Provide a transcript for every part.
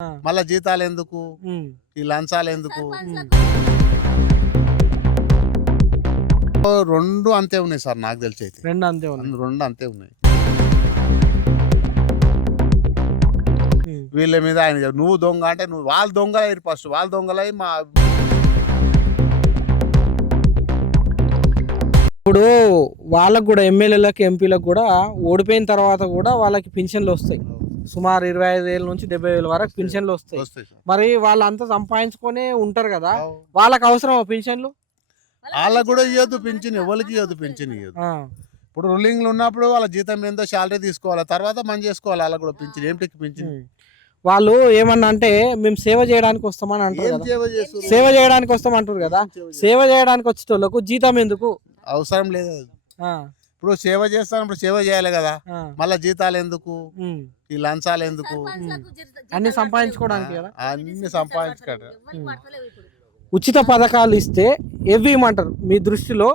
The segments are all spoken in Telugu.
ఆ! మళ్ళా జీతాలు ఎందుకు, హ్మ్. ఈ లంచాలు ఎందుకు? ఓ 2 అంతే ఉన్నాయి సార్ నాకు తెలిసైతే. 2 అంతే ఉన్నాయి. 2 అంతే ఉన్నాయి. హ్మ్. వీళ్ళ మీద ఆయన నువ్వు దొంగ అంటే నువ్వు వాళ్ళు దొంగలయ్యిర్రు ఫస్ట్. వాళ్ళు దొంగలయ్యి ఇప్పుడు వాళ్ళకి గూడా ఎమ్మెల్యేలకి, ఎంపీలకు గూడా ఓడిపోయిన తర్వాత గూడా వాళ్ళకి పింఛన్‌లొస్తాయి. సుమారు 25,000 నుంచి 70,000 వరకు వస్తాయి. పింఛన్‌లొస్తాయి. వస్తాయి సార్. మరి వాళ్ళంతా సంపాదించుకొనే ఉంటారు గదా! అవు. వాళ్ళకి అవసరమా పింఛన్‌లు? ఆళ్ళకి గూడా ఇయ్యొద్దు పింఛన్. ఎవలికి ఇయ్యొద్దు పింఛన్ ఇయ్యొద్దు. ఆ! ఇప్పుడు రూలింగ్‌లో ఉన్నప్పుడు వాళ్ళ జీతం ఏందో సాలరీ తీసుకోవాలి. తర్వాత పని చేసుకోవాలి. ఆళ్ళకి కూడా పింఛన్. ఏమిటికి పింఛన్? హ్మ్. వాళ్ళు ఏమన్నా అంటే మేము సేవ చేయడానికి వస్తామని అంటారు ఏం గదా! సేవ చేస్తుర్రు? సేవ చేయడానికి వస్తాం అంటారు గదా! ఏం సేవ చేస్తుర్రు? సేవ చేయడానికి వచ్చేటోళ్ళకు జీతం ఎందుకు? అవసరం లేదు అది. ఆ! ఇప్పుడు సేవ చేస్తానప్పుడు సేవ చేయాలి కదా! ఆ! మళ్ళా జీతాలు ఎందుకు, హ్మ్. ఈ లంచాలు ఎందుకు? అన్నీ సంపాదించుకోవడానికి గదా! అన్ని సంపాదించుకోవడం. ఉచిత పథకాలు ఇస్తే ఎవ్వి ఇమ్మంటారు మీ దృష్టిలో?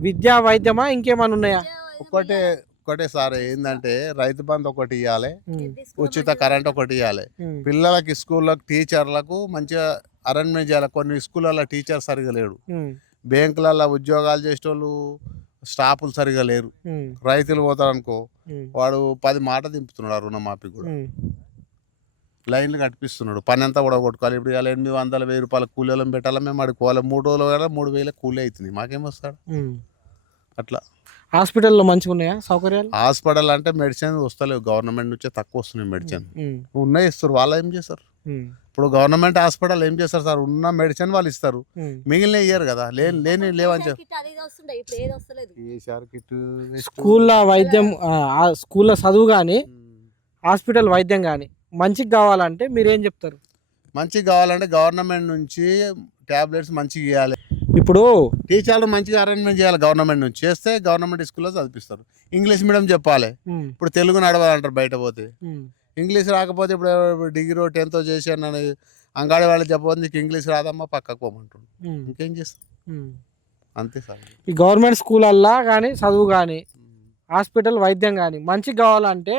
విద్యా, వైద్యమా ఇంకేమైనా ఉన్నాయా? ఒకటే ఒకటే సార్ ఏందంటే రైతు బంధు ఒకటి ఇవ్వాలి, హ్మ్. ఉచిత కరెంట్ ఒకటి ఇవ్వాలి. హ్మ్. పిల్లలకి స్కూళ్ళకి టీచర్లకు మంచిగా అరేంజ్మెంట్ చేయాలి. కొన్ని స్కూళ్ళల్లో టీచర్ సరిగా లేడు. హ్మ్. బ్యాంకులలో ఉద్యోగాలు చేసేటోళ్ళు స్టాఫ్లు సరిగా లేరు. హ్మ్. రైతులు పోతారనుకో హ్మ్. వాడు 10 మాట దింపుతున్నాడు ఆ రుణమాఫీ కూడా. హ్మ్. లైన్లు కట్టిపిస్తున్నాడు. పని అంతా కూడా కొట్టుకోవాలి. ఇప్పుడు ఇవాళ 800, 1000 రూపాయల కూలీలను పెట్టాలి. మేము అడుకోవాలి. 3 రోజులు కదా 3000 కూలీ అవుతుంది. మాకేమొస్తాడు హ్మ్. అట్లా. హాస్పిటల్‌లో మంచిగున్నాయా సౌకర్యాలు? హాస్పిటల్ అంటే మెడిసిన్ వస్తలేవు. గవర్నమెంట్ నుంచే తక్కువ వస్తున్నాయి మెడిసిన్. హ్మ్. ఉన్నాయి ఇస్తారు. వాళ్ళు ఏం చేస్తారు? హ్మ్. ఇప్పుడు గవర్నమెంట్ హాస్పిటల్ ఏం చేస్తారు సార్? ఉన్న మెడిసిన్ వాళ్ళు ఇస్తారు. హ్మ్. మిగిలిన ఇయ్యరు కదా. లేని లేవని చెప్పి స్కూల్ల వైద్యం ఆ స్కూల్ల చదువు గాని, హాస్పిటల్ వైద్యం గాని మంచిగా కావాలంటే మీరేం చెప్తారు? మంచిగా కావాలంటే గవర్నమెంట్ నుంచి టాబ్లెట్స్ మంచిగా ఇవ్వాలి. ఇప్పుడు టీచర్లు మంచిగా అరేంజ్మెంట్ చేయాలి. గవర్నమెంట్ నుంచి చేస్తే గవర్నమెంట్ స్కూల్లో చదివిస్తారు. ఇంగ్లీష్ మీడియం చెప్పాలి. హ్మ్. ఇప్పుడు తెలుగు నడవాలంటారు బయట పోతే. హ్మ్. ఇంగ్లీష్ రాకపోతే ఇప్పుడు డిగ్రీ 10థ్ చేశానని అంగాడి వాళ్ళు చెప్పబోతే నీకు ఇంగ్లీష్ రాదమ్మా పక్కకు పోమంటుండు. హ్మ్. ఇంకేం చేస్తాం? హ్మ్. అంతే సార్. ఈ గవర్నమెంట్ స్కూలల్లా గాని, చదువు గాని, హాస్పిటల్ వైద్యం గాని మంచిగా కావాలంటే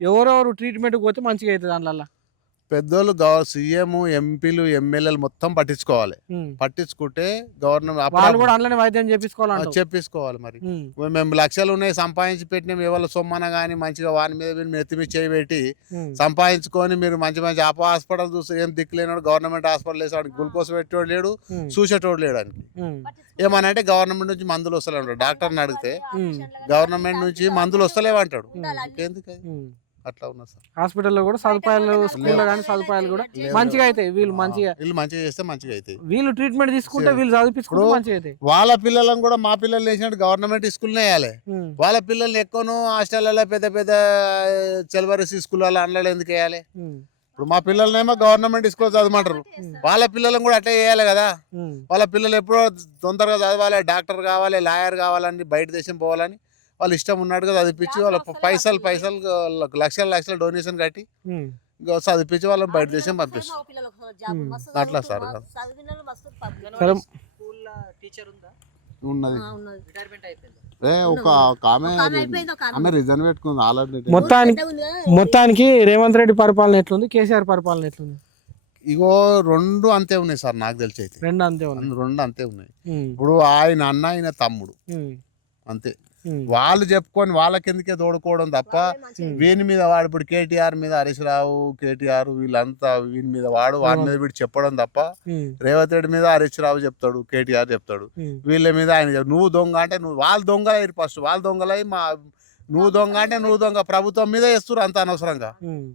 ఎవరెవరు ట్రీట్మెంట్‌కి పోతే మంచిగా అయితది అందులల్ల? పెద్దోళ్ళు సీఎం, ఎంపీలు, ఎమ్మెల్యేలు మొత్తం పట్టించుకోవాలి. హ్మ్. పట్టించుకుంటే గవర్నమెంట్ వాళ్ళు కూడా అందులోనే వైద్యం చేపించుకోవాలంటావు? చెప్పేసుకోవాలి. మరి హ్మ్. మేము లక్షలు ఉన్నాయి సంపాదించి పెట్టినాం ఎవరి సొమ్మన కానీ మంచిగా వాని మీద మీరు నెత్తిమి చేయి పెట్టి హ్మ్. సంపాదించుకొని మీరు మంచి మంచి హాస్పిటల్ చూస్తే ఏం దిక్కులేనాడు. గవర్నమెంట్ హాస్పిటల్ వేసాడు గ్లూకోజ్ పెట్టేవాడు లేడు, హ్మ్. చూసేటోడు లేడు అని. హ్మ్. ఏమనంటే గవర్నమెంట్ నుంచి మందులు వస్తలేవు. డాక్టర్ని అడిగితే హ్మ్. గవర్నమెంట్ నుంచి మందులు వస్తలేవు అంటాడు. ఇంకెందుకు అది? హ్మ్. అట్లా ఉన్నా సార్. హాస్పిటల్‌లో కూడా సదుపాయాలు, స్కూల్‌లో గాని సదుపాయాలు కూడా మంచిగా అయితాయి. వీళ్ళు మంచిగా వీళ్ళు మంచిగా చేస్తే మంచిగా అవుతాయి. వీళ్ళు ట్రీట్మెంట్ తీసుకుంటే వీళ్ళు చదివిపించుకుంటే మంచిగా అయితాయి. వాళ్ళ పిల్లలను కూడా మా పిల్లలు వేసినట్టు గవర్నమెంట్ స్కూల్నే వేయాలి. హ్మ్. వాళ్ళ పిల్లల్ని ఎక్కువను హాస్టల్లో పెద్ద పెద్ద చెల్వరసి స్కూళ్ళలో అందులో ఎందుకు వేయాలి? హ్మ్. ఇప్పుడు మా పిల్లలనేమో గవర్నమెంట్ స్కూల్ చదవమంటారు. వాళ్ళ పిల్లలను కూడా అట్లా వేయాలి కదా. హ్మ్. వాళ్ళ పిల్లలు ఎప్పుడో తొందరగా చదవాలి, డాక్టర్ కావాలి, లాయర్ కావాలని, బయట దేశం పోవాలని వాళ్ళు ఇష్టం ఉన్నట్టుగా చదివించి వాళ్ళ పైసలు లక్షల డొనేషన్ కట్టి హ్మ్. చదివించి వాళ్ళని బయట దేశం పంపిస్తారు. అట్లా సార్. సరే. ఉన్నది ఒక ఆమె రిజర్వ్ పెట్టుకుంది ఆల్రెడీ. మొత్తానికి రేవంత్ రెడ్డి పరిపాలన ఎట్లుంది? కేసీఆర్ పరిపాలన ఎట్లుంది? ఇగో 2 అంతే ఉన్నాయి సార్ నాకు తెలిసి అయితే. 2 అంతే ఉన్నాయి. 2 అంతే ఉన్నాయి. హ్మ్. ఇప్పుడు ఆయన అన్న ఆయన తమ్ముడు హ్మ్. అంతే. హ్మ్. వాళ్ళు చెప్పుకొని వాళ్ళకెందుకే తోడుకోవడం తప్ప వీని మీద వాడు ఇప్పుడు కేటీఆర్ మీద హరీష్ రావు, కేటీఆర్ వీళ్ళంతా వీని మీద వాడు వాని మీద వీడు చెప్పడం తప్ప హ్మ్. రేవంత్ రెడ్డి మీద హరీష్ రావు చెప్తాడు, కేటీఆర్ చెప్తాడు. హ్మ్. వీళ్ళ మీద ఆయన నువ్వు దొంగ అంటే నువ్వు వాళ్ళు దొంగలయ్యారు ఫస్ట్. వాళ్ళు దొంగలై నువ్వు దొంగ అంటే నువ్వు దొంగ ప్రభుత్వం మీద వేస్తున్నారు అంత అనవసరంగా. హ్మ్.